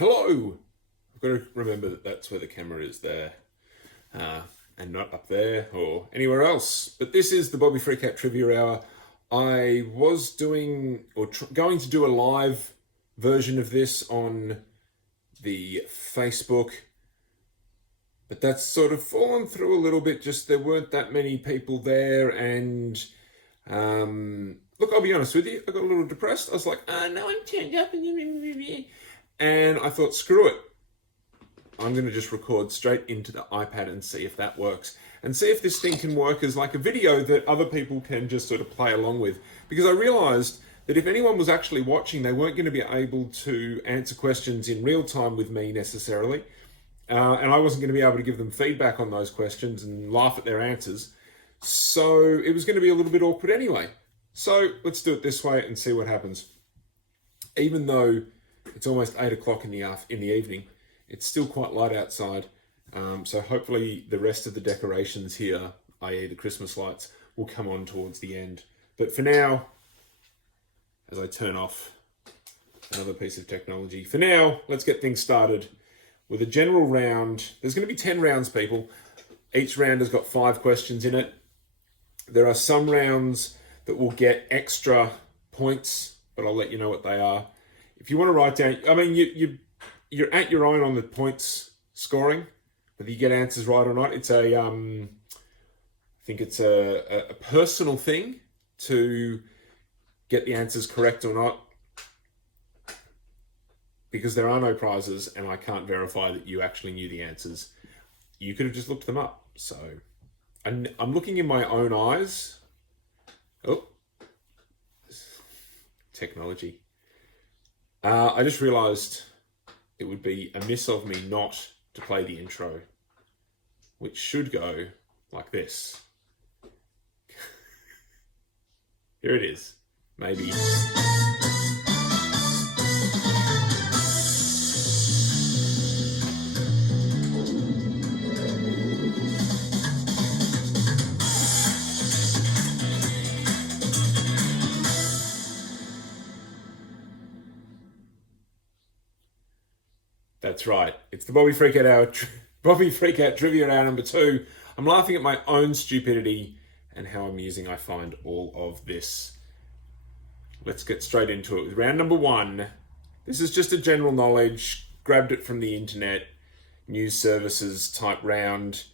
Hello! I've got to remember that that's where the camera is there, and not up there or anywhere else. But this is the Bobby Freakout Trivia Hour. I was doing, or going to do a live version of this on the Facebook, but that's sort of fallen through a little bit. Just there weren't that many people there, and look, I'll be honest with you, I got a little depressed. I was like, no one turned up, and I thought, screw it. I'm going to just record straight into the iPad and see if that works. And see if this thing can work as like a video that other people can just sort of play along with. Because I realised that if anyone was actually watching, they weren't going to be able to answer questions in real time with me necessarily. And I wasn't going to be able to give them feedback on those questions and laugh at their answers. So it was going to be a little bit awkward anyway. So let's do it this way and see what happens. Even though it's almost 8 o'clock in the evening, it's still quite light outside. So hopefully the rest of the decorations here, i.e. the Christmas lights, will come on towards the end. But for now, as I turn off another piece of technology, for now, let's get things started with a general round. There's going to be 10 rounds, people. Each round has got 5 questions in it. There are some rounds that will get extra points, but I'll let you know what they are. If you want to write down, I mean, you're at your own on the points scoring, whether you get answers right or not. It's I think it's a personal thing to get the answers correct or not, because there are no prizes and I can't verify that you actually knew the answers. You could have just looked them up. So I'm looking in my own eyes. Oh, technology. I just realised it would be amiss of me not to play the intro, which should go like this. Here it is. Maybe. That's right. It's the Bobby Freakout Hour, Bobby Freakout Trivia Hour number 2. I'm laughing at my own stupidity and how amusing I find all of this. Let's get straight into it with round number 1. This is just a general knowledge, grabbed it from the internet, news services type round.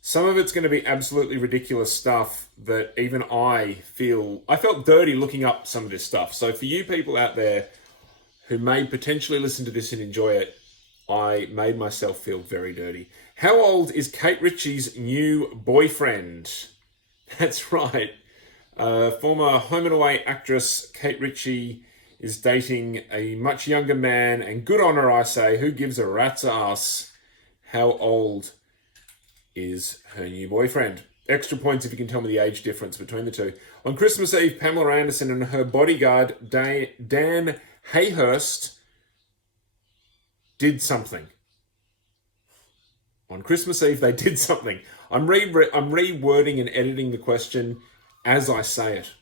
Some of it's going to be absolutely ridiculous stuff that even I felt dirty looking up some of this stuff. So for you people out there who may potentially listen to this and enjoy it, I made myself feel very dirty. How old is Kate Ritchie's new boyfriend? That's right. Former Home and Away actress Kate Ritchie is dating a much younger man, and good on her, I say. Who gives a rat's ass? How old is her new boyfriend? Extra points if you can tell me the age difference between the two. On Christmas Eve, Pamela Anderson and her bodyguard, Dan Hayhurst, did something. On Christmas Eve, they did something. I'm rewording and editing the question as I say it.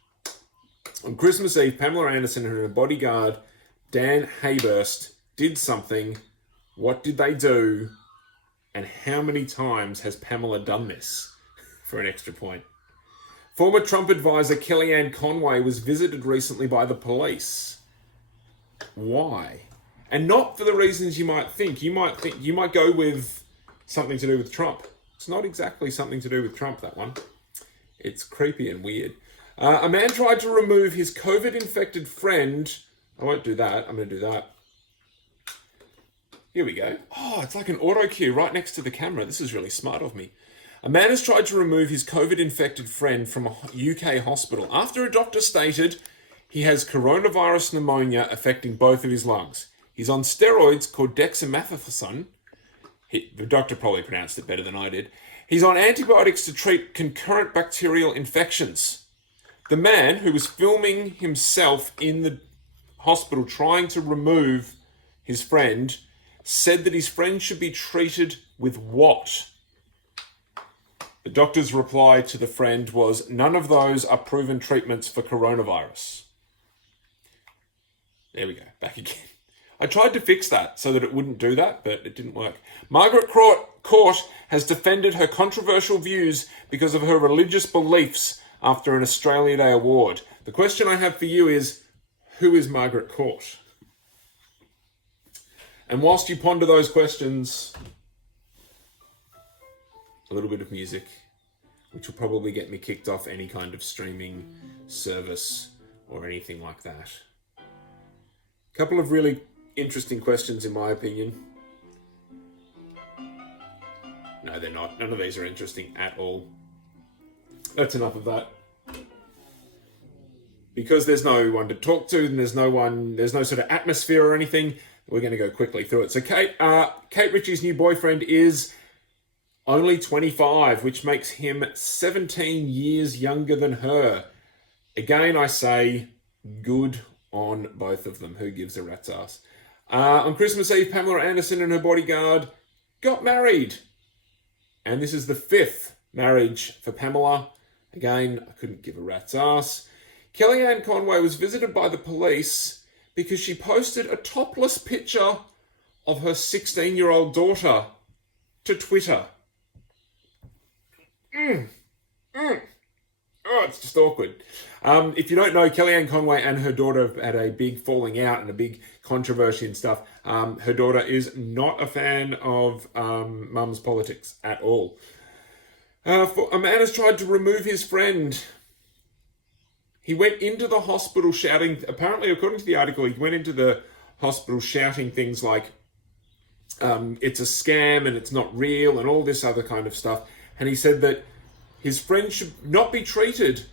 On Christmas Eve, Pamela Anderson and her bodyguard, Dan Hayhurst, did something. What did they do? And how many times has Pamela done this? For an extra point. Former Trump advisor Kellyanne Conway was visited recently by the police. Why? And not for the reasons you might think. You might go with something to do with Trump. It's not exactly something to do with Trump, that one. It's creepy and weird. A man tried to remove his COVID-infected friend. I won't do that. I'm going to do that. Here we go. Oh, it's like an auto cue right next to the camera. This is really smart of me. A man has tried to remove his COVID-infected friend from a UK hospital after a doctor stated he has coronavirus pneumonia affecting both of his lungs. He's on steroids called dexamethasone. The doctor probably pronounced it better than I did. He's on antibiotics to treat concurrent bacterial infections. The man, who was filming himself in the hospital trying to remove his friend, said that his friend should be treated with what? The doctor's reply to the friend was, none of those are proven treatments for coronavirus. There we go, back again. I tried to fix that so that it wouldn't do that, but it didn't work. Margaret Court has defended her controversial views because of her religious beliefs after an Australia Day award. The question I have for you is, who is Margaret Court? And whilst you ponder those questions, a little bit of music, which will probably get me kicked off any kind of streaming service or anything like that. A couple of really interesting questions in my opinion. No, they're not. None of these are interesting at all. That's enough of that. Because there's no one to talk to and there's no sort of atmosphere or anything, we're going to go quickly through it. So Kate Ritchie's new boyfriend is only 25, which makes him 17 years younger than her. Again, I say good on both of them. Who gives a rat's ass? On Christmas Eve, Pamela Anderson and her bodyguard got married. And this is the 5th marriage for Pamela. Again, I couldn't give a rat's ass. Kellyanne Conway was visited by the police because she posted a topless picture of her 16-year-old daughter to Twitter. Oh, it's just awkward. If you don't know, Kellyanne Conway and her daughter have had a big falling out and a big controversy and stuff. Her daughter is not a fan of mum's politics at all. A man has tried to remove his friend. He went into the hospital shouting, apparently according to the article, he went into the hospital shouting things like, it's a scam and it's not real and all this other kind of stuff. And he said that his friend should not be treated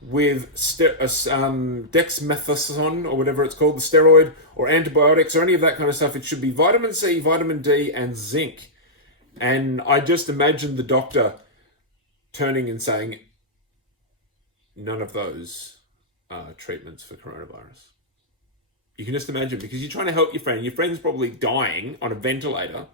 with dexamethasone or whatever it's called, the steroid, or antibiotics or any of that kind of stuff. It should be vitamin C, vitamin D, and zinc. And I just imagined the doctor turning and saying, none of those are treatments for coronavirus. You can just imagine, because you're trying to help your friend. Your friend's probably dying on a ventilator.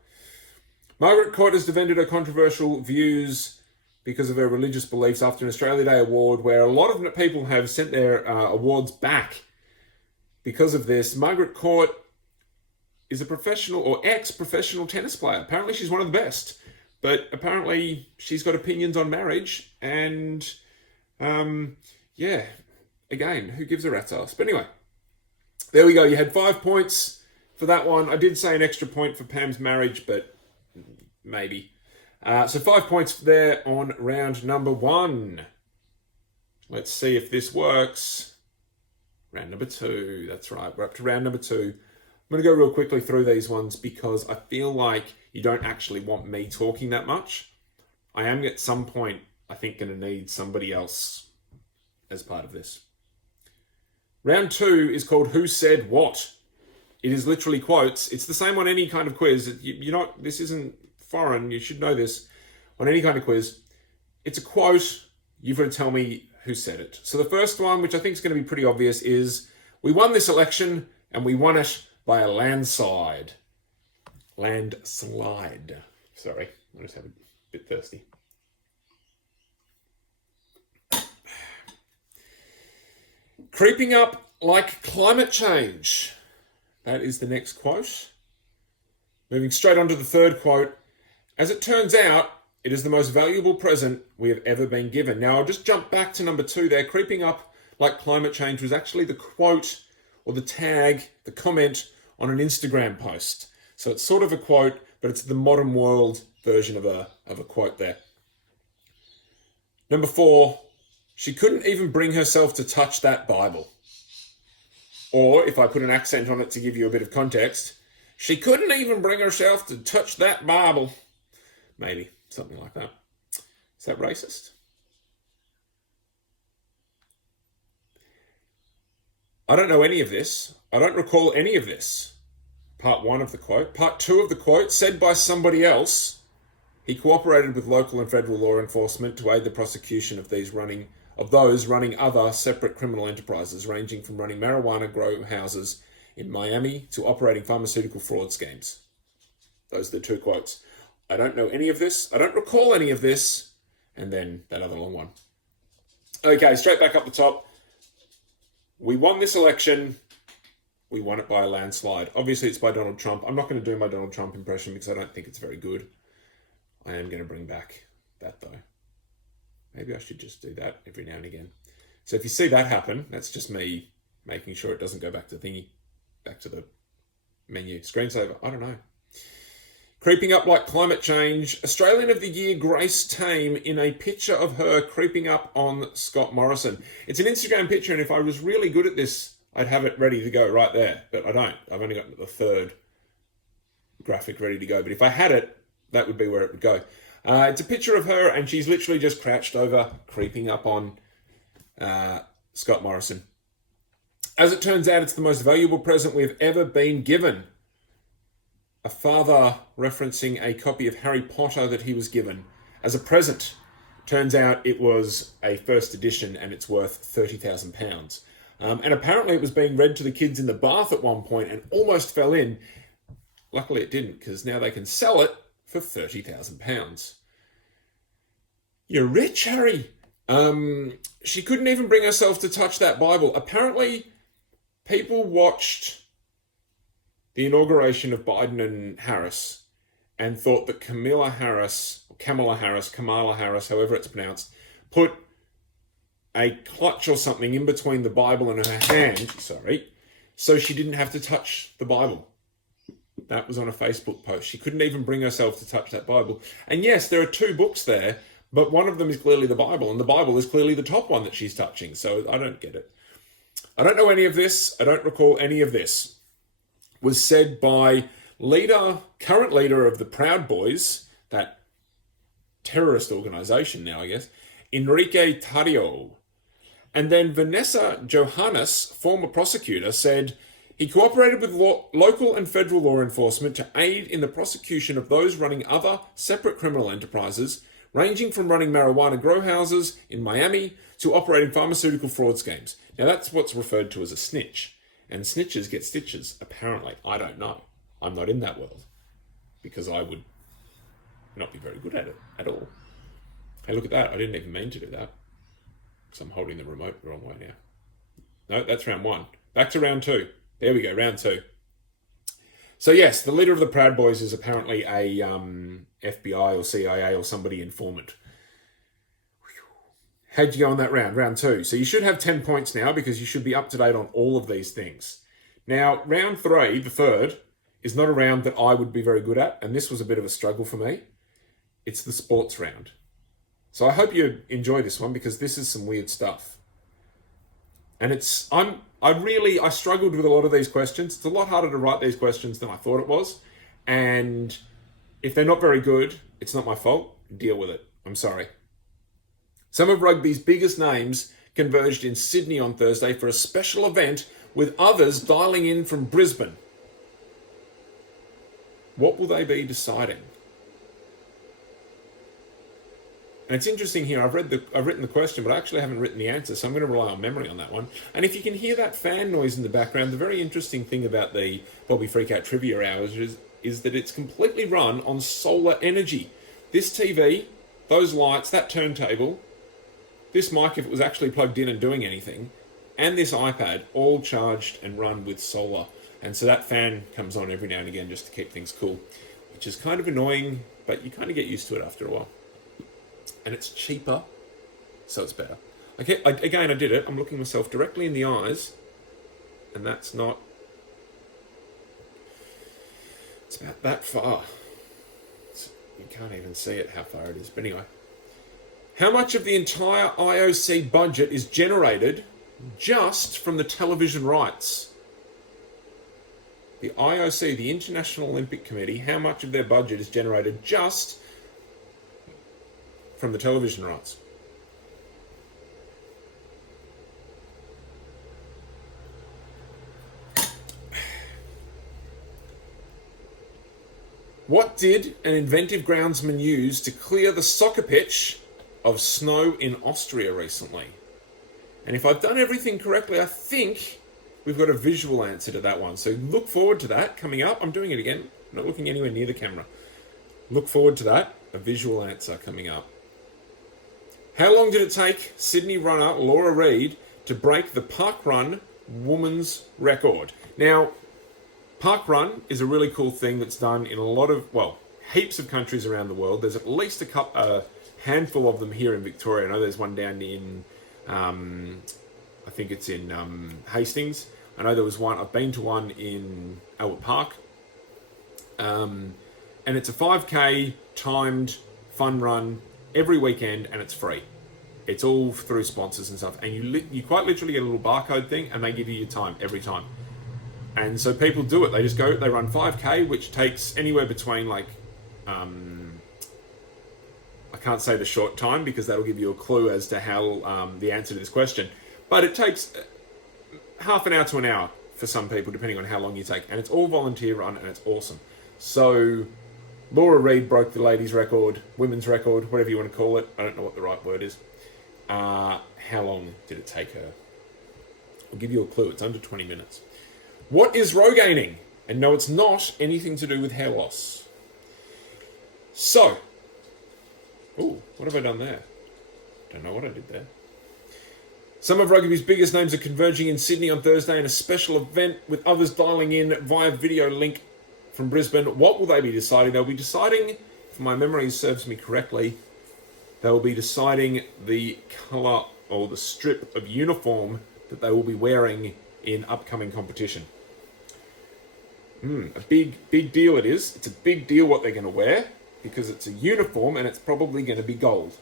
Margaret Court has defended her controversial views because of her religious beliefs after an Australia Day award, where a lot of people have sent their awards back because of this. Margaret Court is a professional or ex-professional tennis player. Apparently she's one of the best, but apparently she's got opinions on marriage and again, who gives a rat's ass? But anyway, there we go. You had 5 points for that one. I did say an extra point for Pam's marriage, but maybe. So 5 points there on round number 1. Let's see if this works. Round number 2. That's right. We're up to round number 2. I'm going to go real quickly through these ones because I feel like you don't actually want me talking that much. I am at some point, I think, going to need somebody else as part of this. Round 2 is called Who Said What? It is literally quotes. It's the same on any kind of quiz. This isn't foreign. You should know this. On any kind of quiz, it's a quote. You've got to tell me who said it. So the first one, which I think is going to be pretty obvious, is, we won this election and we won it by a landslide. Landslide. Sorry, I just have a bit thirsty. Creeping up like climate change. That is the next quote. Moving straight on to the third quote. As it turns out, it is the most valuable present we have ever been given. Now, I'll just jump back to number 2 there. Creeping up like climate change was actually the quote or the tag, the comment on an Instagram post. So it's sort of a quote, but it's the modern world version of a quote there. Number 4, she couldn't even bring herself to touch that Bible. Or, if I put an accent on it to give you a bit of context, she couldn't even bring herself to touch that Bible. Maybe, something like that. Is that racist? I don't know any of this. I don't recall any of this. Part 1 of the quote. Part 2 of the quote, said by somebody else. He cooperated with local and federal law enforcement to aid the prosecution of those running other separate criminal enterprises, ranging from running marijuana grow houses in Miami to operating pharmaceutical fraud schemes. Those are the 2 quotes. I don't know any of this. I don't recall any of this. And then that other long one. Okay, straight back up the top. We won this election We won it by a landslide. Obviously, it's by Donald Trump. I'm not going to do my Donald Trump impression because I don't think it's very good. I am going to bring back that, though. Maybe I should just do that every now and again. So if you see that happen, that's just me making sure it doesn't go back to the thingy, back to the menu. Screensaver, I don't know. Creeping up like climate change. Australian of the Year Grace Tame in a picture of her creeping up on Scott Morrison. It's an Instagram picture, and if I was really good at this, I'd have it ready to go right there. But I don't. I've only got the third graphic ready to go. But if I had it, that would be where it would go. It's a picture of her, and she's literally just crouched over, creeping up on Scott Morrison. As it turns out, it's the most valuable present we've ever been given. A father referencing a copy of Harry Potter that he was given as a present. Turns out it was a first edition and it's worth £30,000. And apparently it was being read to the kids in the bath at one point and almost fell in. Luckily it didn't, because now they can sell it for £30,000. You're rich, Harry. She couldn't even bring herself to touch that Bible. Apparently people watched the inauguration of Biden and Harris and thought that Kamala Harris, however it's pronounced, put a clutch or something in between the Bible and her hand, so she didn't have to touch the Bible. That was on a Facebook post. She couldn't even bring herself to touch that Bible. And yes, there are two books there, but one of them is clearly the Bible, and the Bible is clearly the top one that she's touching, so I don't get it. I don't know any of this. I don't recall any of this. Was said by current leader of the Proud Boys, that terrorist organisation now, I guess, Enrique Tarrio. And then Vanessa Johannes, former prosecutor, said he cooperated with local and federal law enforcement to aid in the prosecution of those running other separate criminal enterprises, ranging from running marijuana grow houses in Miami to operating pharmaceutical fraud schemes. Now that's what's referred to as a snitch. And snitches get stitches, apparently. I don't know. I'm not in that world. Because I would not be very good at it at all. Hey, look at that. I didn't even mean to do that. Because I'm holding the remote the wrong way now. No, that's round one. Back to round two. There we go, round two. So yes, the leader of the Proud Boys is apparently a FBI or CIA or somebody informant. How'd you go on that round? Round two. So you should have 10 points now because you should be up to date on all of these things. Now, round three, the third, is not a round that I would be very good at, and this was a bit of a struggle for me. It's the sports round. So I hope you enjoy this one because this is some weird stuff. And I struggled with a lot of these questions. It's a lot harder to write these questions than I thought it was. And if they're not very good, it's not my fault. Deal with it. I'm sorry. Some of rugby's biggest names converged in Sydney on Thursday for a special event with others dialing in from Brisbane. What will they be deciding? And it's interesting here, I've written the question, but I actually haven't written the answer, so I'm going to rely on memory on that one. And if you can hear that fan noise in the background, the very interesting thing about the Bobby Freakout Trivia Hours is that it's completely run on solar energy. This TV, those lights, that turntable, this mic, if it was actually plugged in and doing anything, and this iPad, all charged and run with solar. And so that fan comes on every now and again just to keep things cool, which is kind of annoying, but you kind of get used to it after a while. And it's cheaper, so it's better. Okay, I did it. I'm looking myself directly in the eyes, and that's not... It's about that far. You can't even see it, how far it is. But anyway. How much of the entire IOC budget is generated just from the television rights? The IOC, the International Olympic Committee, how much of their budget is generated just from the television rights? What did an inventive groundsman use to clear the soccer pitch of snow in Austria recently? And if I've done everything correctly, I think we've got a visual answer to that one. So look forward to that coming up. I'm doing it again. I'm not looking anywhere near the camera. Look forward to that. A visual answer coming up. How long did it take Sydney runner Laura Reid to break the parkrun woman's record. Now, park run is a really cool thing that's done in a lot of, well, heaps of countries around the world. There's at least a handful of them here in Victoria. I know there's one down in, I think it's in Hastings. I know there was one, I've been to one in Albert Park. And it's a 5K timed fun run every weekend, and it's free. It's all through sponsors and stuff. And you quite literally get a little barcode thing, and they give you your time every time. And so people do it. They just go, they run 5K, which takes anywhere between like, I can't say the short time because that'll give you a clue as to how the answer to this question. But it takes half an hour to an hour for some people, depending on how long you take. And it's all volunteer run, and it's awesome. So Laura Reid broke the ladies' record, women's record, whatever you want to call it. I don't know what the right word is. How long did it take her? I'll give you a clue. It's under 20 minutes. What is Rogaine? And no, it's not anything to do with hair loss. So, ooh, what have I done there? Don't know what I did there. Some of rugby's biggest names are converging in Sydney on Thursday in a special event, with others dialing in via video link from Brisbane. What will they be deciding? They'll be deciding, if my memory serves me correctly, they'll be deciding the colour or the strip of uniform that they will be wearing in upcoming competition. A big deal it is. It's a big deal what they're going to wear, because it's a uniform and it's probably going to be gold.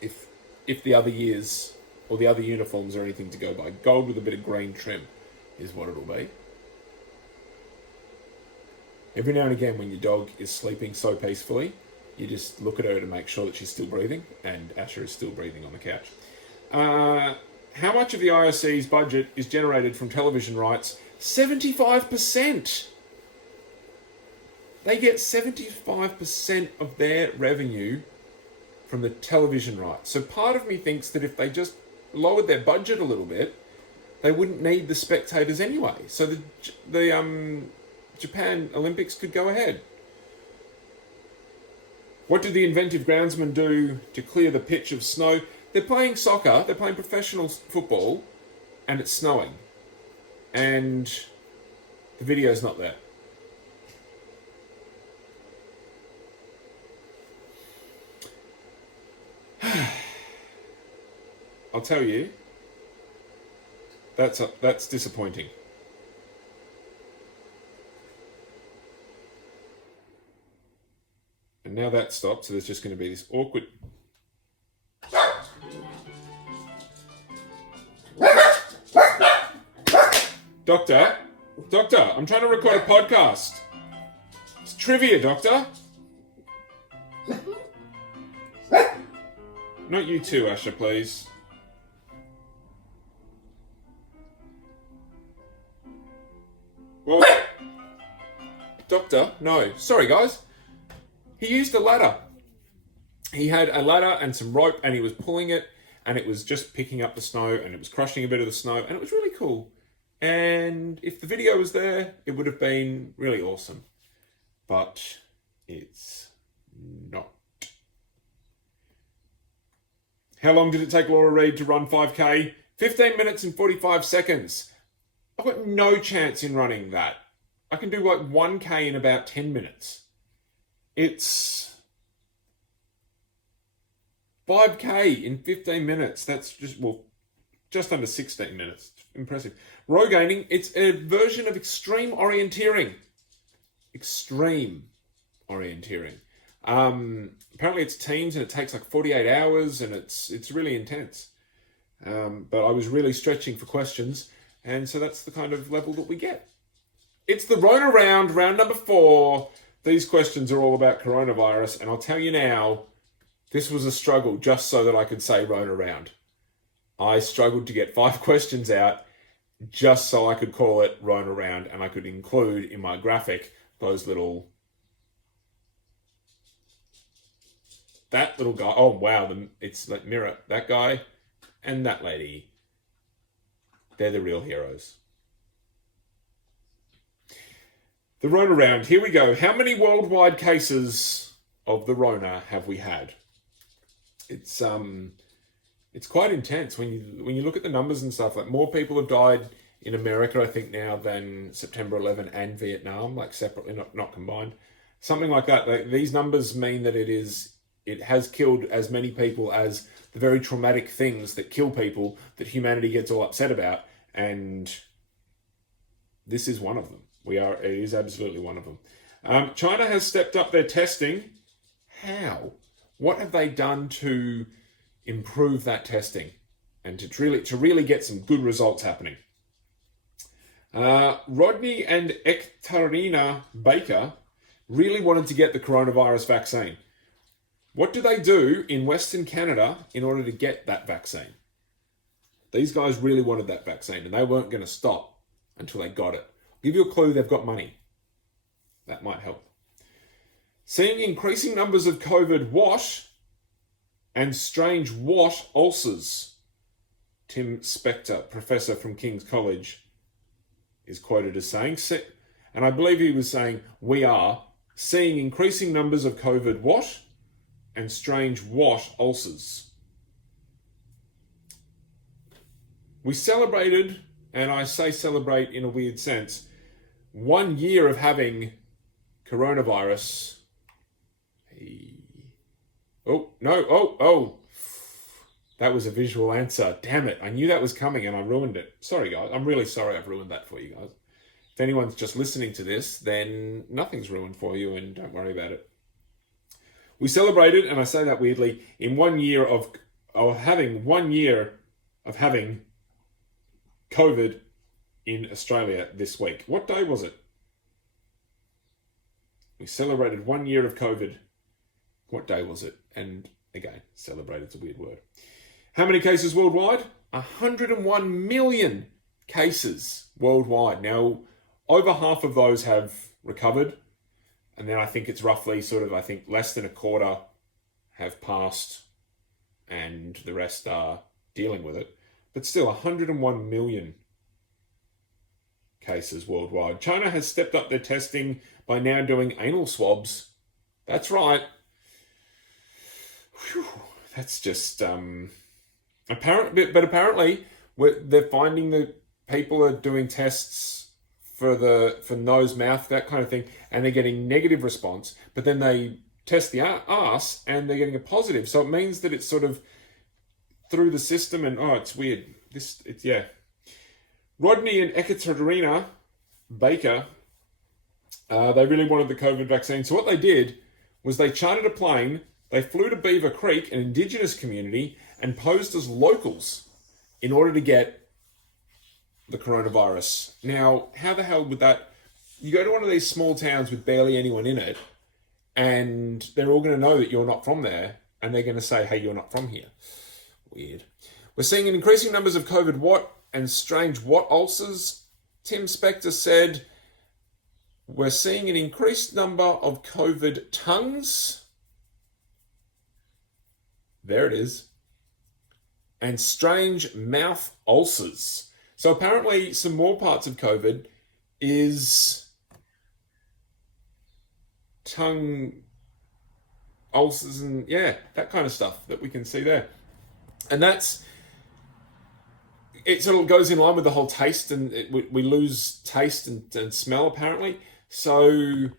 If the other years or the other uniforms are anything to go by. Gold with a bit of green trim is what it'll be. Every now and again when your dog is sleeping so peacefully, you just look at her to make sure that she's still breathing, and Asher is still breathing on the couch. How much of the IOC's budget is generated from television rights? 75%. They get 75% of their revenue from the television rights. So part of me thinks that if they just lowered their budget a little bit, they wouldn't need the spectators anyway. So the Japan Olympics could go ahead. What did the inventive groundsman do to clear the pitch of snow? They're playing soccer, they're playing professional football, and it's snowing. And the video's not there. I'll tell you, that's disappointing. And now that stopped, so there's just going to be this awkward... Doctor, I'm trying to record a podcast. It's trivia, Doctor. Not you too, Asher, please. Well, Doctor, no. Sorry, guys. He used a ladder. He had a ladder and some rope, and he was pulling it, and it was just picking up the snow, and it was crushing a bit of the snow, and it was really cool. And if the video was there, it would have been really awesome. But it's not. How long did it take Laura Reid to run 5K? 15 minutes and 45 seconds. I've got no chance in running that. I can do like 1K in about 10 minutes. It's 5K in 15 minutes. That's just under 16 minutes. Impressive. Rogaining, it's a version of extreme orienteering. Extreme orienteering. Apparently it's teams and it takes like 48 hours and it's really intense. But I was really stretching for questions, and so that's the kind of level that we get. It's the Rona round number 4. These questions are all about coronavirus, and I'll tell you now, this was a struggle just so that I could say Rona round. I struggled to get 5 questions out just so I could call it Rona round, and I could include in my graphic those little... That little guy, oh wow, it's like mirror, that guy and that lady. They're the real heroes. The Rona round, here we go. How many worldwide cases of the Rona have we had? It's it's quite intense when you look at the numbers and stuff. Like, more people have died in America, I think, now than September 11 and Vietnam, like separately, not combined. Something like that. Like, these numbers mean that it has killed as many people as the very traumatic things that kill people that humanity gets all upset about, and this is one of them. It is absolutely one of them. China has stepped up their testing. How? What have they done to improve that testing and to really get some good results happening? Rodney and Ekaterina Baker really wanted to get the coronavirus vaccine. What do they do in Western Canada in order to get that vaccine? These guys really wanted that vaccine, and they weren't going to stop until they got it. I'll give you a clue, they've got money. That might help. Seeing increasing numbers of COVID what and strange what ulcers. Tim Spector, professor from King's College, is quoted as saying, and I believe he was saying, we are seeing increasing numbers of COVID what and strange what ulcers. We celebrated, and I say celebrate in a weird sense, 1 year of having coronavirus. That was a visual answer. Damn it. I knew that was coming and I ruined it. Sorry, guys. I'm really sorry I've ruined that for you guys. If anyone's just listening to this, then nothing's ruined for you and don't worry about it. We celebrated, and I say that weirdly, in 1 year of having 1 year of having COVID in Australia this week. What day was it? We celebrated 1 year of COVID. What day was it? And again, celebrated's a weird word. How many cases worldwide? 101 million cases worldwide. Now, over half of those have recovered. And then I think it's roughly less than a quarter have passed and the rest are dealing with it. But still, 101 million cases worldwide. China has stepped up their testing by now doing anal swabs. That's right. Whew, that's just apparently they're finding that people are doing tests for nose, mouth, that kind of thing, and they're getting negative response. But then they test the ass and they're getting a positive. So it means that it's sort of through the system, and it's weird. Rodney and Ekaterina Baker, they really wanted the COVID vaccine. So what they did was they chartered a plane. They flew to Beaver Creek, an indigenous community, and posed as locals in order to get the coronavirus. Now, how the hell would that... You go to one of these small towns with barely anyone in it, and they're all going to know that you're not from there, and they're going to say, hey, you're not from here. Weird. We're seeing an increasing numbers of COVID what and strange what ulcers. Tim Spector said, we're seeing an increased number of COVID tongues. There it is. And strange mouth ulcers. So apparently some more parts of COVID is tongue ulcers and that kind of stuff that we can see there. And it sort of goes in line with the whole taste, and we lose taste and smell apparently. So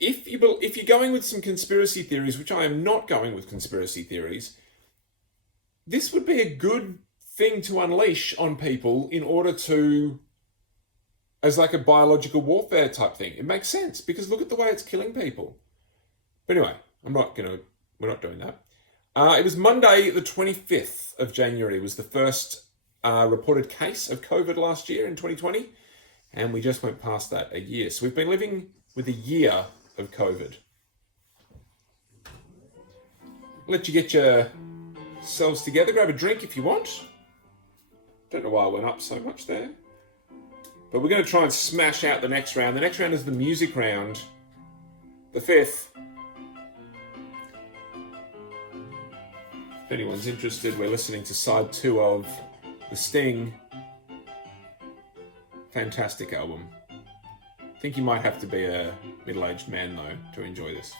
if you're going with some conspiracy theories, which I am not going with conspiracy theories, this would be a good thing to unleash on people in order to, as like a biological warfare type thing. It makes sense because look at the way it's killing people. But anyway, we're not doing that. It was Monday, the 25th of January. It was the first reported case of COVID last year in 2020. And we just went past that a year. So we've been living with a year of COVID. Let you get yourselves together. Grab a drink if you want. Don't know why I went up so much there. But we're going to try and smash out the next round. The next round is the music round. The fifth. If anyone's interested, we're listening to side 2 of The Sting. Fantastic album. I think you might have to be a middle-aged man, though, to enjoy this.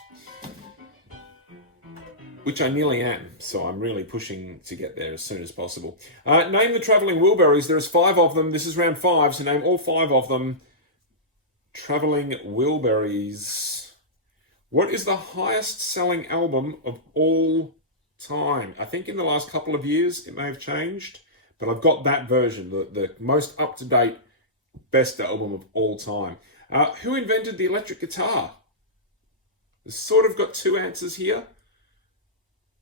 which I nearly am, so I'm really pushing to get there as soon as possible. Name the travelling Wilburys. There's 5 of them. This is round 5, so name all 5 of them. Travelling Wilburys. What is the highest selling album of all time? I think in the last couple of years it may have changed, but I've got that version, the most up-to-date best album of all time. Who invented the electric guitar? We've sort of got 2 answers here.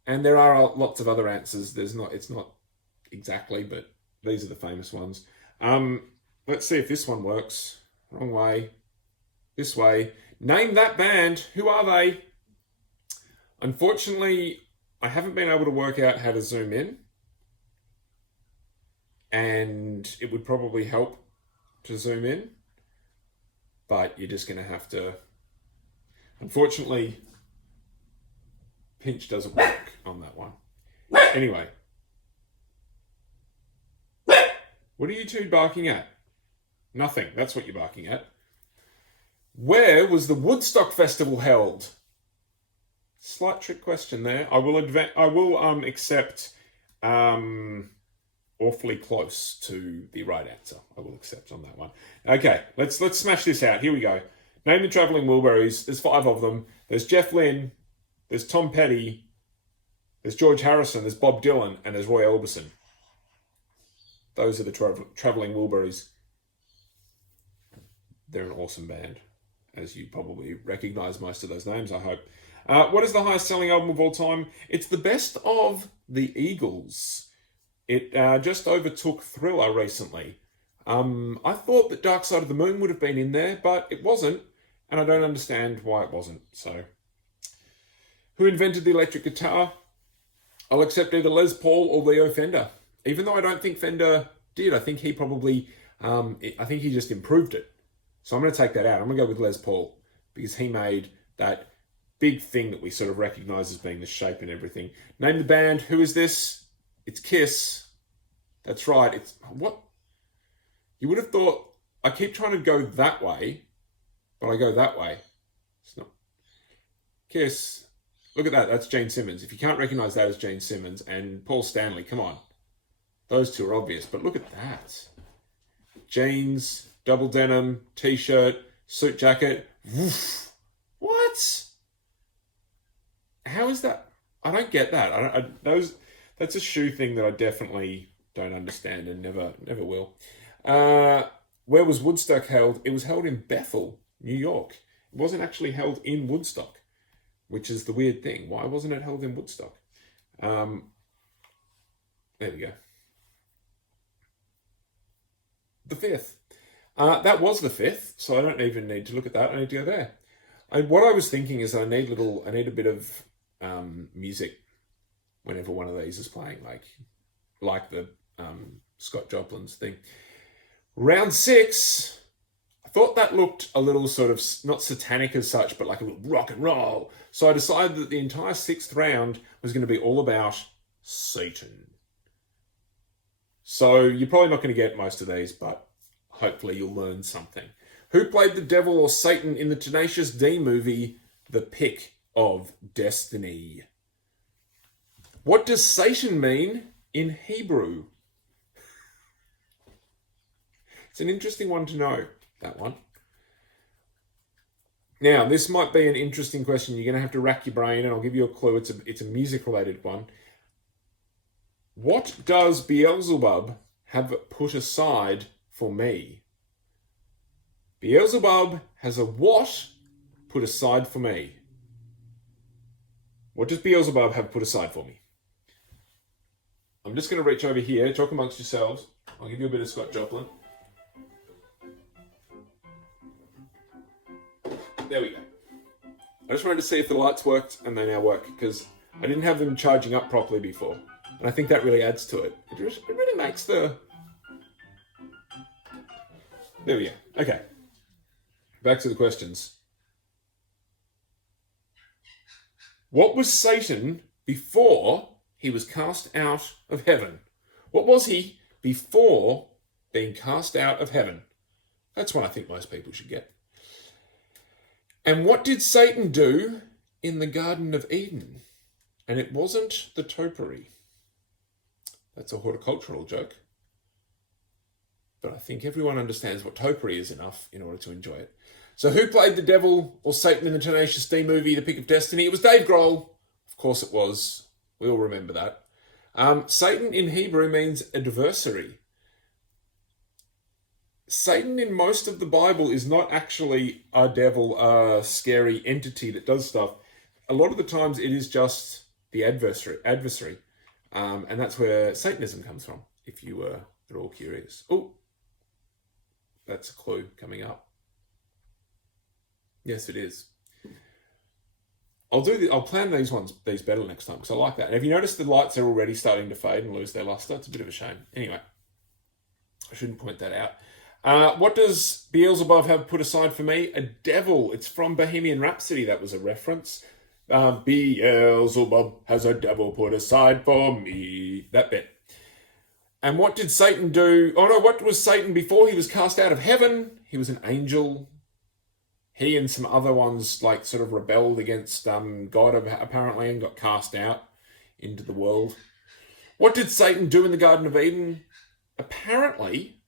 And there are lots of other answers. It's not exactly, but these are the famous ones. Let's see if this one works. Wrong way. This way. Name that band. Who are they? Unfortunately, I haven't been able to work out how to zoom in. And it would probably help to zoom in. But you're just going to have to... Unfortunately, pinch doesn't work on that one. Anyway. What are you two barking at? Nothing. That's what you're barking at. Where was the Woodstock Festival held? Slight trick question there. I will accept awfully close to the right answer. I will accept on that one. Okay, let's smash this out. Here we go. Name the travelling Wilburys. There's 5 of them. There's Jeff Lynne. There's Tom Petty. There's George Harrison. There's Bob Dylan. And there's Roy Orbison. Those are the travelling Wilburys. They're an awesome band, as you probably recognise most of those names, I hope. What is the highest selling album of all time? It's the best of the Eagles. It just overtook Thriller recently. I thought that Dark Side of the Moon would have been in there, but it wasn't, and I don't understand why it wasn't. So, who invented the electric guitar? I'll accept either Les Paul or Leo Fender, even though I don't think Fender did. I think he probably, I think he just improved it. So I'm going to take that out. I'm going to go with Les Paul because he made that big thing that we sort of recognise as being the shape and everything. Name the band. Who is this? It's Kiss. That's right. It's what? You would have thought, I keep trying to go that way, but I go that way. It's not. Kiss. Look at that. That's Gene Simmons. If you can't recognise that as Gene Simmons and Paul Stanley, come on. Those two are obvious, but look at that. Jeans, double denim, t-shirt, suit jacket. Woof. What? How is that? I don't get that. That's a shoe thing that I definitely don't understand and never will. Where was Woodstock held? It was held in Bethel, New York. It wasn't actually held in Woodstock, which is the weird thing. Why wasn't it held in Woodstock? There we go. The 5th. That was the 5th, so I don't even need to look at that. I need to go there. What I was thinking is I need a bit of music whenever one of these is playing, like the Scott Joplin's thing. Round 6, I thought that looked a little sort of, not satanic as such, but like a little rock and roll. So I decided that the entire 6th round was going to be all about Satan. So you're probably not going to get most of these, but hopefully you'll learn something. Who played the devil or Satan in the Tenacious D movie, The Pick of Destiny? What does Satan mean in Hebrew? It's an interesting one to know, that one. Now, this might be an interesting question. You're going to have to rack your brain, and I'll give you a clue. It's a music-related one. What does Beelzebub have put aside for me? Beelzebub has a what put aside for me? What does Beelzebub have put aside for me? I'm just going to reach over here, talk amongst yourselves. I'll give you a bit of Scott Joplin. There we go. I just wanted to see if the lights worked, and they now work, because I didn't have them charging up properly before. And I think that really adds to it. It really makes the... There we go. Okay. Back to the questions. What was Satan before he was cast out of heaven? What was he before being cast out of heaven? That's what I think most people should get. And what did Satan do in the Garden of Eden? And it wasn't the topiary. That's a horticultural joke. But I think everyone understands what topiary is enough in order to enjoy it. So who played the devil or Satan in the Tenacious D movie, The Pick of Destiny? It was Dave Grohl. Of course it was. We all remember that. Satan in Hebrew means adversary. Satan in most of the Bible is not actually a devil, a scary entity that does stuff. A lot of the times it is just the adversary. And that's where Satanism comes from, if you were at all curious. Oh, that's a clue coming up. Yes, it is. I'll plan these better next time, because I like that. And have you noticed the lights are already starting to fade and lose their luster? It's a bit of a shame. Anyway, I shouldn't point that out. What does Beelzebub have put aside for me? A devil. It's from Bohemian Rhapsody. That was a reference. Beelzebub has a devil put aside for me. That bit. And what did Satan do? Oh no, what was Satan before he was cast out of heaven? He was an angel. He and some other ones like sort of rebelled against God apparently and got cast out into the world. What did Satan do in the Garden of Eden? Apparently,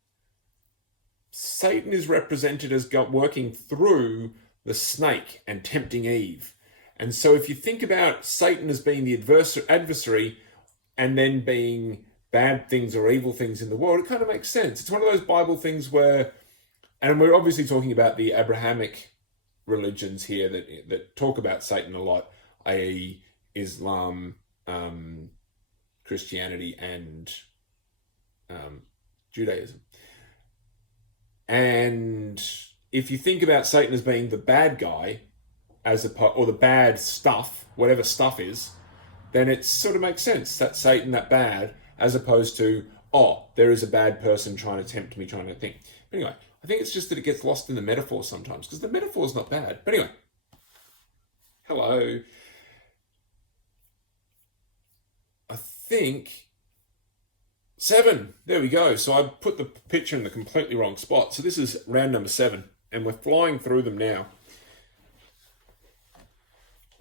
Satan is represented as working through the snake and tempting Eve. And so if you think about Satan as being the adversary and then being bad things or evil things in the world, it kind of makes sense. It's one of those Bible things where, and we're obviously talking about the Abrahamic religions here that talk about Satan a lot, i.e. Islam, Christianity, and Judaism. And if you think about Satan as being the bad guy, or the bad stuff, whatever stuff is, then it sort of makes sense. That's Satan, that bad, as opposed to, oh, there is a bad person trying to tempt me, trying to think. But anyway, I think it's just that it gets lost in the metaphor sometimes, because the metaphor is not bad. But anyway, hello. I think 7. There we go. So I put the picture in the completely wrong spot. So this is round number 7, and we're flying through them now.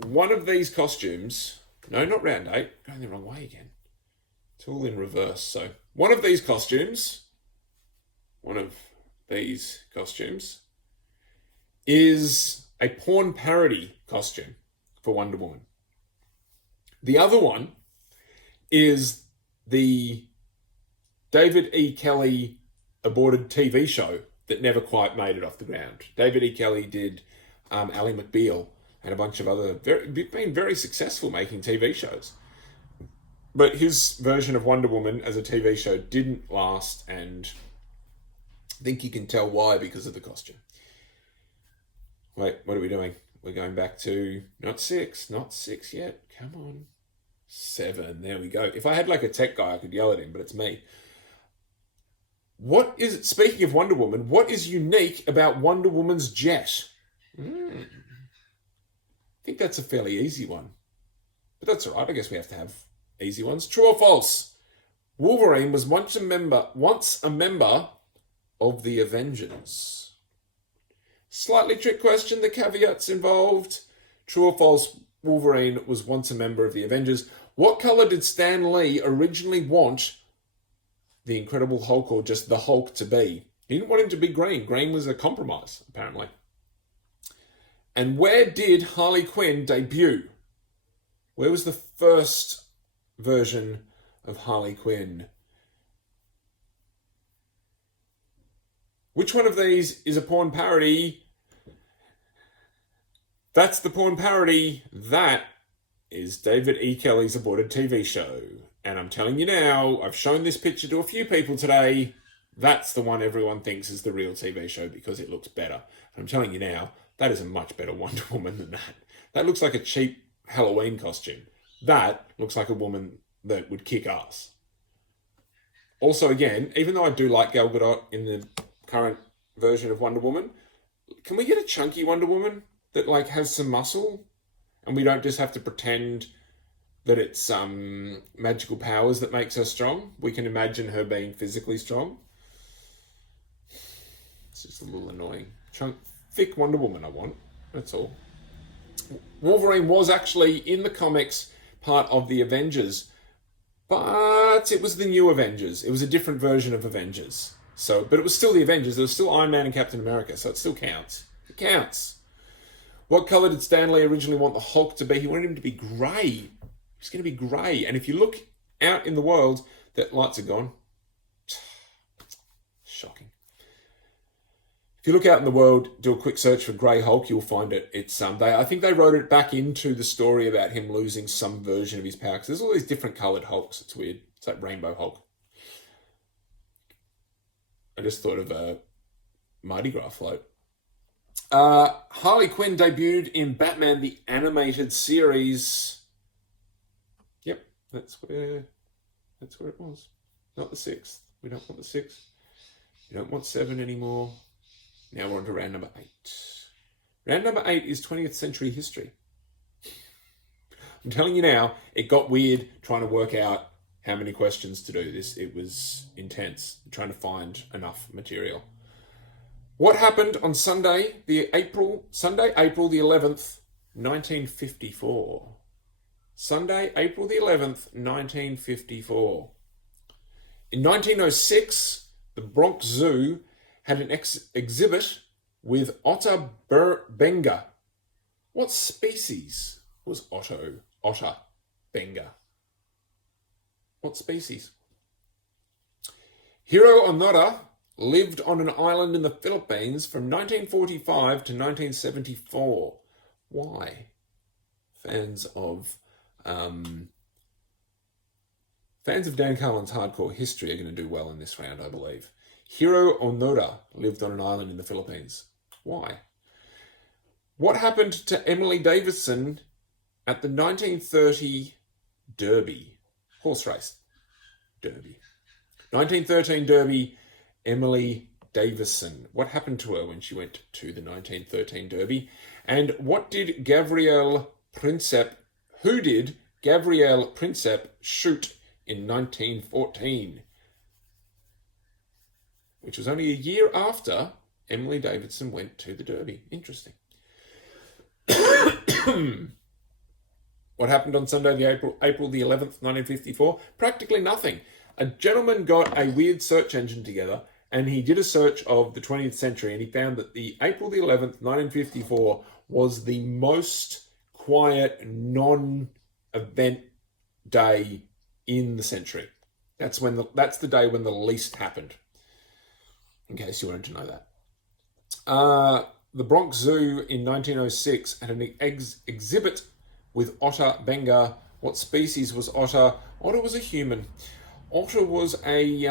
One of these costumes, no, not round 8, going the wrong way again. It's all in reverse. So one of these costumes is a porn parody costume for Wonder Woman. The other one is the David E. Kelly aborted TV show that never quite made it off the ground. David E. Kelly did Ally McBeal and a bunch of other, been very successful making TV shows. But his version of Wonder Woman as a TV show didn't last, and I think you can tell why, because of the costume. Wait, what are we doing? We're going back to not 6 yet. Come on. 7, there we go. If I had like a tech guy, I could yell at him, but it's me. Speaking of Wonder Woman, what is unique about Wonder Woman's jet? I think that's a fairly easy one. But that's all right. I guess we have to have easy ones. True or false? Wolverine was once a member of the Avengers. Slightly trick question, the caveats involved. True or false? Wolverine was once a member of the Avengers. What colour did Stan Lee originally want the Incredible Hulk, or just the Hulk, to be? He didn't want him to be green. Green was a compromise, apparently. And where did Harley Quinn debut? Where was the first version of Harley Quinn? Which one of these is a porn parody? That's the porn parody. That is David E. Kelly's aborted TV show. And I'm telling you now, I've shown this picture to a few people today. That's the one everyone thinks is the real TV show because it looks better. I'm telling you now, that is a much better Wonder Woman than that. That looks like a cheap Halloween costume. That looks like a woman that would kick ass. Also, again, even though I do like Gal Gadot in the current version of Wonder Woman, can we get a chunky Wonder Woman that like has some muscle, and we don't just have to pretend that it's magical powers that makes her strong? We can imagine her being physically strong. It's just a little annoying. Thick Wonder Woman I want, that's all. Wolverine was actually, in the comics, part of the Avengers. But it was the new Avengers. It was a different version of Avengers. But it was still the Avengers. There was still Iron Man and Captain America, so it still counts. It counts. What colour did Stan Lee originally want the Hulk to be? He wanted him to be grey. He's going to be grey. And if you look out in the world, that lights are gone. Shocking. If you look out in the world, do a quick search for Grey Hulk, you'll find it. I think they wrote it back into the story about him losing some version of his power. Because there's all these different coloured Hulks. It's weird. It's like Rainbow Hulk. I just thought of a Mardi Gras float. Harley Quinn debuted in Batman the Animated Series. Yep, that's where it was. Not the 6th. We don't want the 6th. We don't want 7 anymore. Now we're on to round number 8. Round number 8 is 20th century history. I'm telling you now, it got weird trying to work out how many questions to do this. It was intense, trying to find enough material. What happened on Sunday, April the 11th, 1954? Sunday, April the 11th, 1954. In 1906, the Bronx Zoo had an exhibit with Otter Benga. What species was Otter Benga? What species? Hiro Onoda lived on an island in the Philippines from 1945 to 1974. Why? Fans of Dan Carlin's hardcore history are going to do well in this round, I believe. Hiro Onoda lived on an island in the Philippines. Why? What happened to Emily Davison at the 1930 Derby? Horse race. Derby. 1913 Derby, Emily Davison. What happened to her when she went to the 1913 Derby? And what did Gabrielle Princip shoot in 1914? Which was only a year after Emily Davidson went to the Derby. Interesting. What happened on Sunday, April the 11th, 1954? Practically nothing. A gentleman got a weird search engine together and he did a search of the 20th century and he found that the April the 11th, 1954 was the most quiet, non-event day in the century. That's the day when the least happened, in case you wanted to know that. The Bronx Zoo in 1906 had an exhibit with Otter Benga. What species was Otter? Otter was a human. Otter was a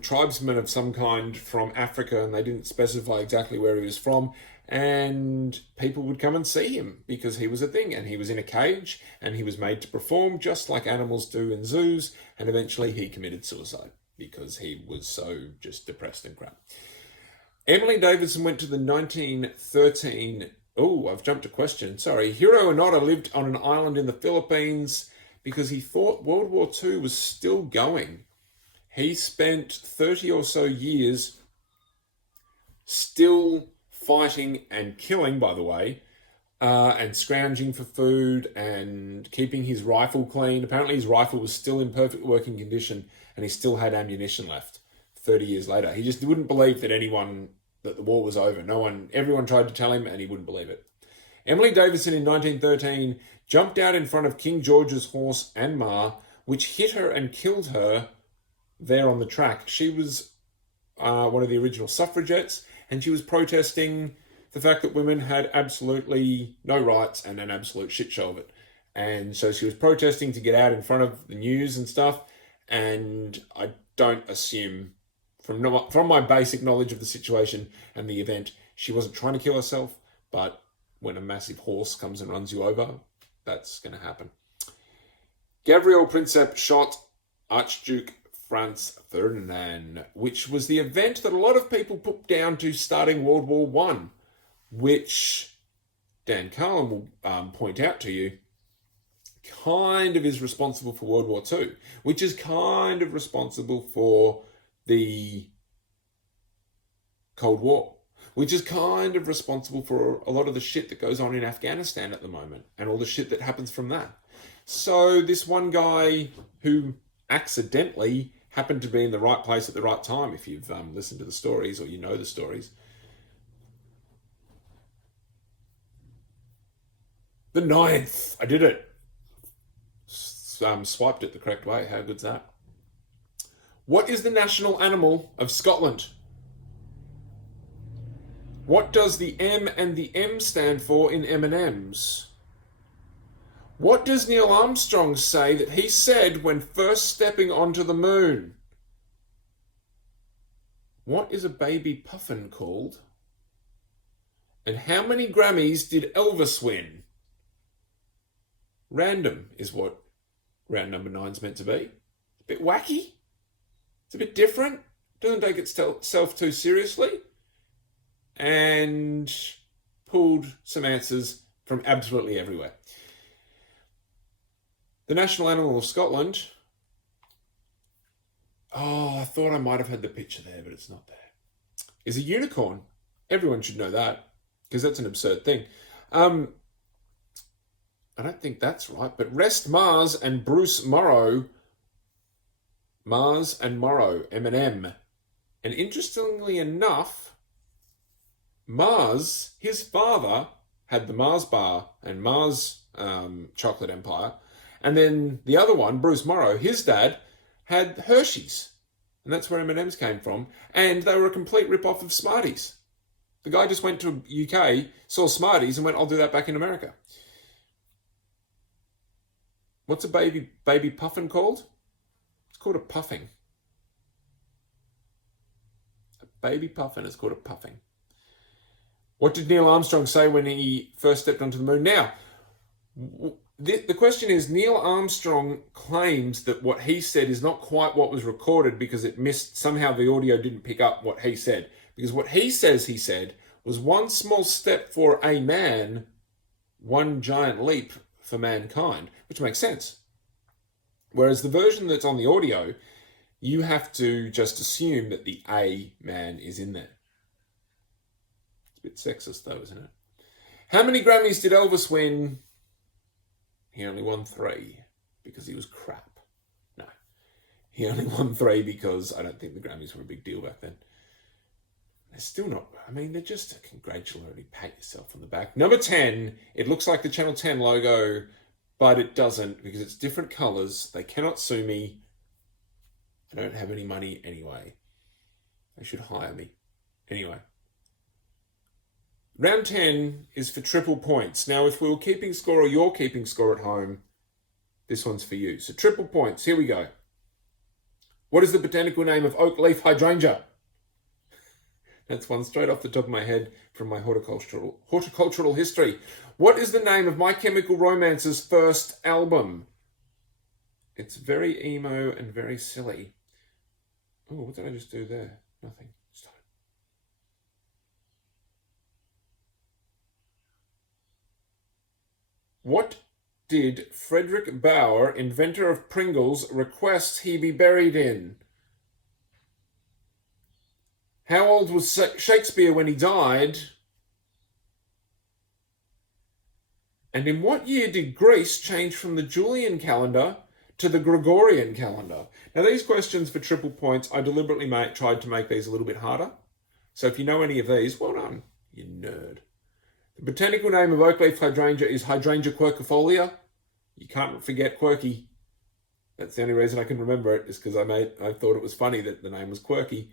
tribesman of some kind from Africa, and they didn't specify exactly where he was from. And people would come and see him because he was a thing, and he was in a cage, and he was made to perform just like animals do in zoos. And eventually he committed suicide because he was so just depressed and crap. Emily Davidson went to the 1913... Oh, I've jumped a question. Sorry. Hiro Onoda lived on an island in the Philippines because he thought World War II was still going. He spent 30 or so years still fighting and killing, by the way, and scrounging for food and keeping his rifle clean. Apparently his rifle was still in perfect working condition and he still had ammunition left 30 years later. He just wouldn't believe that the war was over. Everyone tried to tell him and he wouldn't believe it. Emily Davison in 1913 jumped out in front of King George's horse Anmar, which hit her and killed her there on the track. She was one of the original suffragettes and she was protesting the fact that women had absolutely no rights and an absolute shit show of it. And so she was protesting to get out in front of the news and stuff. And I don't assume, from my basic knowledge of the situation and the event, she wasn't trying to kill herself, but when a massive horse comes and runs you over, that's going to happen. Gabriel Princip shot Archduke Franz Ferdinand, which was the event that a lot of people put down to starting World War I, which Dan Carlin will point out to you, kind of is responsible for World War II, which is kind of responsible for the Cold War, which is kind of responsible for a lot of the shit that goes on in Afghanistan at the moment and all the shit that happens from that. So this one guy who accidentally happened to be in the right place at the right time, if you've listened to the stories or you know the stories. The 9th. I did it. Swiped it the correct way. How good's that? What is the national animal of Scotland? What does the M and the M stand for in M&M's? What does Neil Armstrong say that he said when first stepping onto the moon? What is a baby puffin called? And how many Grammys did Elvis win? Random is what round number 9 is meant to be. A bit wacky. It's a bit different. Doesn't take itself too seriously. And pulled some answers from absolutely everywhere. The national animal of Scotland. Oh, I thought I might have had the picture there, but it's not there. Is a unicorn. Everyone should know that, because that's an absurd thing. I don't think that's right, but Rest Mars and Bruce Morrow. Mars and Morrow, M&M. And interestingly enough, Mars, his father, had the Mars bar and Mars chocolate empire. And then the other one, Bruce Morrow, his dad, had Hershey's. And that's where M&M's came from. And they were a complete rip-off of Smarties. The guy just went to UK, saw Smarties, and went, I'll do that back in America. What's a baby puffin called? It's called a puffing. A baby puffin is called a puffing. What did Neil Armstrong say when he first stepped onto the moon? Now, the question is, Neil Armstrong claims that what he said is not quite what was recorded because it missed, somehow the audio didn't pick up what he said. Because what he says he said was one small step for a man, one giant leap for mankind, which makes sense. Whereas the version that's on the audio, you have to just assume that the A man is in there. It's a bit sexist though, isn't it? How many Grammys did Elvis win? He only won 3 because he was crap. No. He only won 3 because I don't think the Grammys were a big deal back then. They're still not, I mean, they're just a congratulatory pat yourself on the back. Number 10, it looks like the Channel 10 logo, but it doesn't because it's different colours. They cannot sue me. I don't have any money anyway. They should hire me. Anyway. Round 10 is for triple points. Now, if we were keeping score or you're keeping score at home, this one's for you. So triple points. Here we go. What is the botanical name of oak leaf hydrangea? That's one straight off the top of my head from my horticultural history. What is the name of My Chemical Romance's first album? It's very emo and very silly. Oh, what did I just do there? Nothing. Stop. What did Frederick Bauer, inventor of Pringles, request he be buried in? How old was Shakespeare when he died? And in what year did Greece change from the Julian calendar to the Gregorian calendar? Now, these questions for triple points, I deliberately tried to make these a little bit harder. So if you know any of these, well done, you nerd. The botanical name of oak leaf hydrangea is Hydrangea quercifolia. You can't forget quirky. That's the only reason I can remember it, is because I thought it was funny that the name was quirky.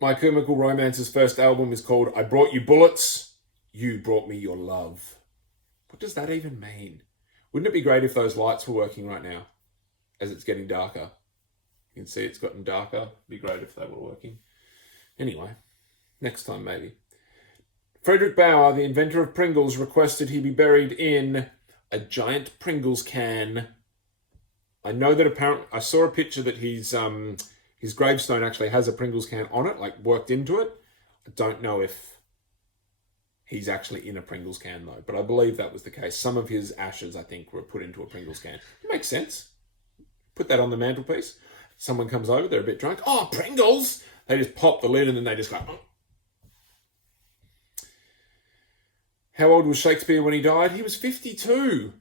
My Chemical Romance's first album is called I Brought You Bullets, You Brought Me Your Love. What does that even mean? Wouldn't it be great if those lights were working right now as it's getting darker? You can see it's gotten darker. It'd be great if they were working. Anyway, next time maybe. Frederick Bauer, the inventor of Pringles, requested he be buried in a giant Pringles can. I know that apparently, I saw a picture that his gravestone actually has a Pringles can on it, like worked into it. I don't know if he's actually in a Pringles can though, but I believe that was the case. Some of his ashes, I think, were put into a Pringles can. It makes sense. Put that on the mantelpiece. Someone comes over, they're a bit drunk. Oh, Pringles! They just pop the lid and then they just go, oh. How old was Shakespeare when he died? He was 52.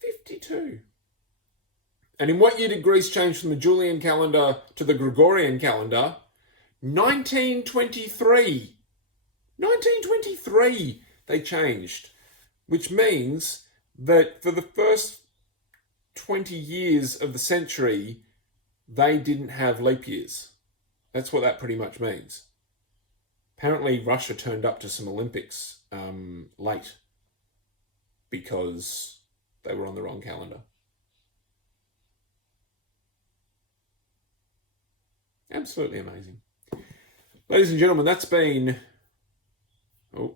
52. And in what year did Greece change from the Julian calendar to the Gregorian calendar? 1923. 1923 they changed, which means that for the first 20 years of the century, they didn't have leap years. That's what that pretty much means. Apparently, Russia turned up to some Olympics late because they were on the wrong calendar. Absolutely amazing. Ladies and gentlemen, that's been... the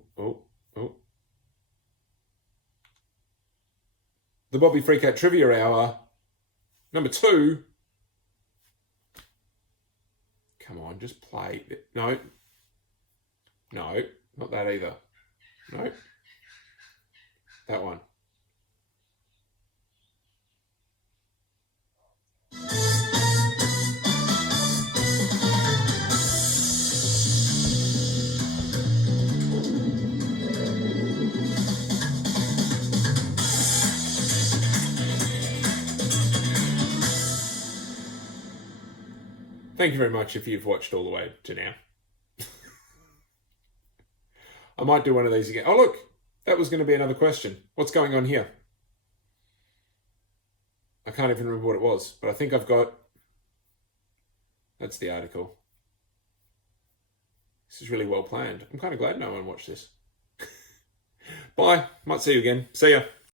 Bobby Freakout Trivia Hour, number 2. Come on, just play. No, not that either. No, that one. Thank you very much if you've watched all the way to now. I might do one of these again. Oh, look, that was going to be another question. What's going on here? I can't even remember what it was, but I think I've got... That's the article. This is really well planned. I'm kind of glad no one watched this. Bye. Might see you again. See ya.